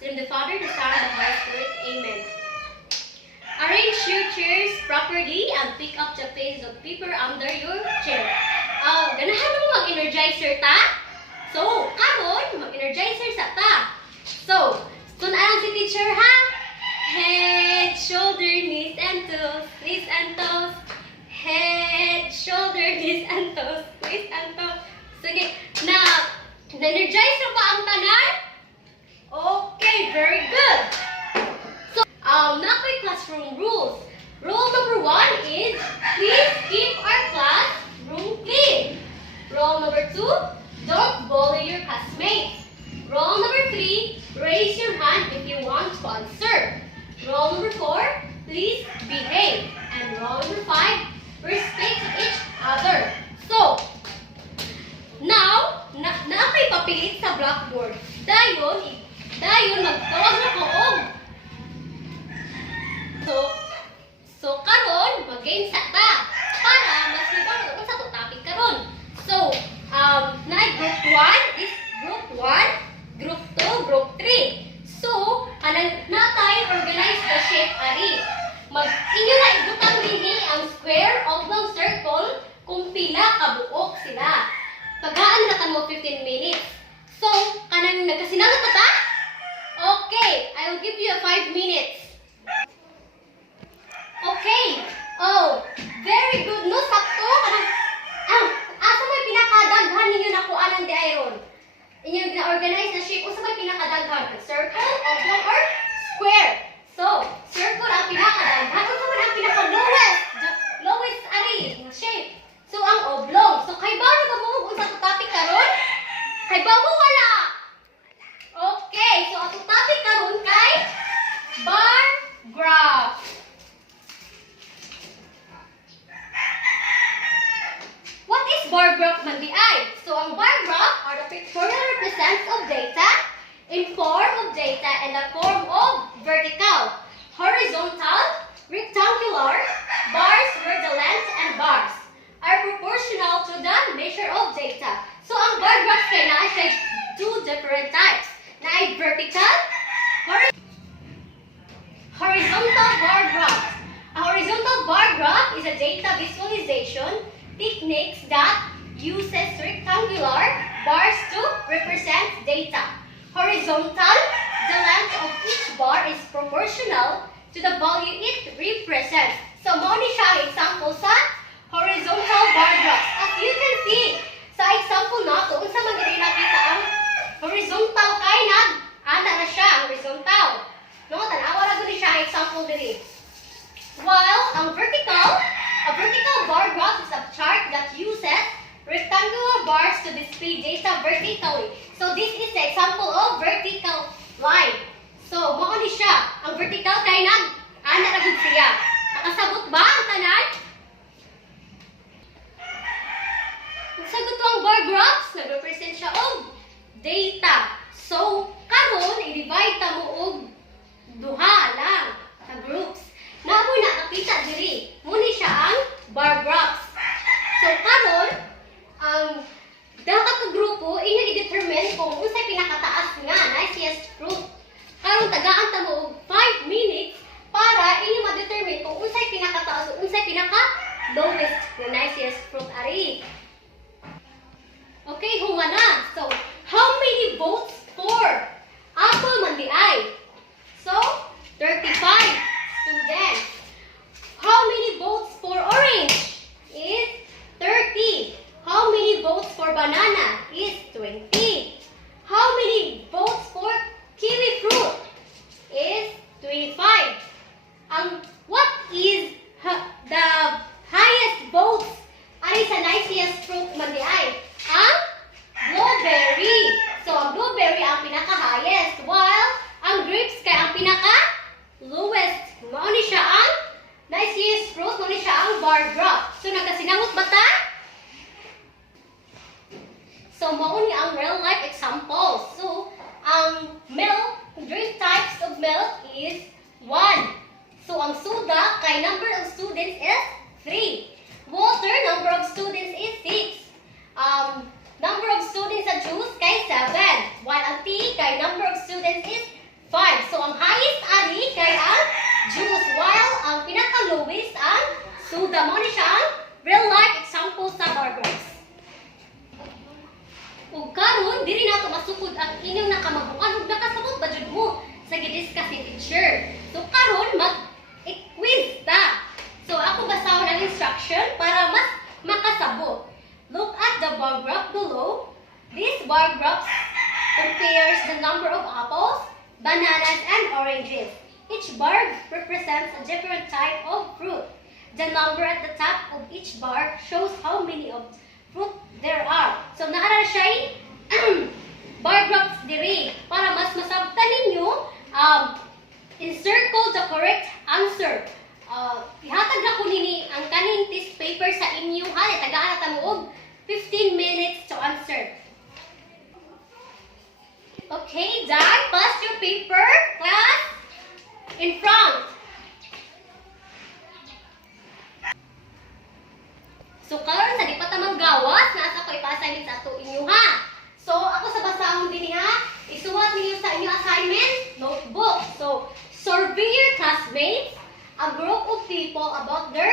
In the Father, the Son, and the Holy Spirit. Amen. Arrange your chairs properly and pick up the pieces of paper under your chair. Ganahan mo mag-energizer ta? So, karon mag-energizer sa ta. So, tunan si teacher ha? Head, shoulder, knees and toes, knees and toes. Head, shoulder, knees and toes, knees and toes. Sige, na-energize na ba ang tanan? Okay, very good. So, nakoy classroom rules. Rule number 1 is, please keep our classroom clean. Rule number 2, don't bully your classmates. Rule number 3, raise your hand if you want to answer. Rule number 4, please behave. And rule number 5, respect each other. So, now, nakoy papilit sa blackboard. Dayon magtawag na ko og. So karon mag-game sa ta para mas libang ko sa topic karon. So, na group 1 is group 1, group 2, group 3. So, natay organize the shape ari. Inyo na ibutang dinhi ang square, oblong, circle kung pila ka buok sila. Pagaan na kamo 15 minutes. So, kanang nagkasinangat ta? Okay, I will give you 5 minutes. Okay. Oh, very good. No, sakto. Asa may pinakadaghan ninyo nakuha ng di iron? Inyong na-organize na shape. Asa may pinakadaghan? Circle, oblong, or square? So, circle ang pinakadaghan. Asa man ang pinaka-lowest? Lowest ari shape. So, ang oblong. So, kay ba na ba sa topic karon? Kay ba mo wala? Okay, so ang topic karon kay bar graph. What is bar graph man di ay? So, ang bar graph are the pictorial represents of data in form of data and the form of vertical, horizontal, rectangular bars where the length and bars are proportional to the measure of data. So, ang bar graph kay na siya two different types. Na ay vertical, horizontal bar graph. A horizontal bar graph is a data visualization techniques that uses rectangular bars to represent data. Horizontal, the length of each bar is proportional to the value it represents. So, mo ni siya ang example sa horizontal bar graph. As you can see, sa example na ito, unsa man gid nakita ang horizontal kay ana na siya ang horizontal. No, tanawa ra gud siya ang example diri. While ang a vertical bar graph is a chart that uses rectangular bars to display data vertically. So this is the example of vertical line. So mao ni siya, ang vertical kay ana ra gud siya. Nakasabot ba ang tanan? Sagot ang bar graphs, nag-represent siya og data. So, karon i-divide ta mo og duha lang ka groups. Namoy nakakita diri. Muni siya ang bar graphs. So, karon ang dapat ka grupo inyo i-determine kung unsay pinakataas nga nicest fruit. Karon tagaan ta mo og 5 minutes para inyo ma-determine kung unsay pinakataas o unsay pinaka lowest nga nicest fruit ari. Okay, hunga na. So, how many votes for apple man di ay? So, 35 students. How many votes for orange? Is 30. How many votes for banana? Is 20. How many votes for kiwi fruit? Is 25. What is the highest votes ari sa nicest fruit man di ay? Ang blueberry. So, ang blueberry ang pinaka-highest, while ang grapes kay ang pinaka-lowest. Mao ni siya ang nicest fruit, mao ni siya ang bar graph. So, nagkasinangot ba ta? So, mao ni ang real life example. So, ang milk, drink types of milk is 1. So, ang soda kay number of students is 3. Water, number of students is 6. Number of students sa juice kay 7. While ang tea kay number of students is 5. So, ang highest ani kay ang juice, while ang pinaka-lowest ang soda. Mo ni siya ang real-life example sa bar graphs. Ug karon diri nato masukod ang inyong nakamabukan ug nakasabot ba jud mo sa gidiscuss ni teacher. So karon mag-quiz ta. So ako basahon ang instruction para mas makasabot. Look at the bar graph below. This bar graph compares the number of apples, bananas, and oranges. Each bar represents a different type of fruit. The number at the top of each bar shows how many of fruit there are. So naara siya bar graphs diri para mas masabtan ninyo encircle the correct answer. Ihatag na ko nini ang kaning test paper sa inyo ha. Tagaan na ta mo og 15 minutes to answer. Okay, done. Pass your paper, class. In front. So, karon sa di pa ta manggawas, nasa ko ipa-assignment sa ato inyo ha. So, ako sa basahon din ha, isuwat ninyo sa inyo assignment, notebook. So, survey your classmates, a group of people about their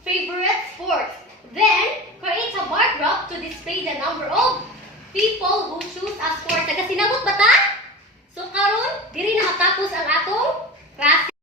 favorite sports. Then, create a bar graph to display the number of people who choose a sport. Nagasinabot ba ta? So, karon diri na matapos ang atong class.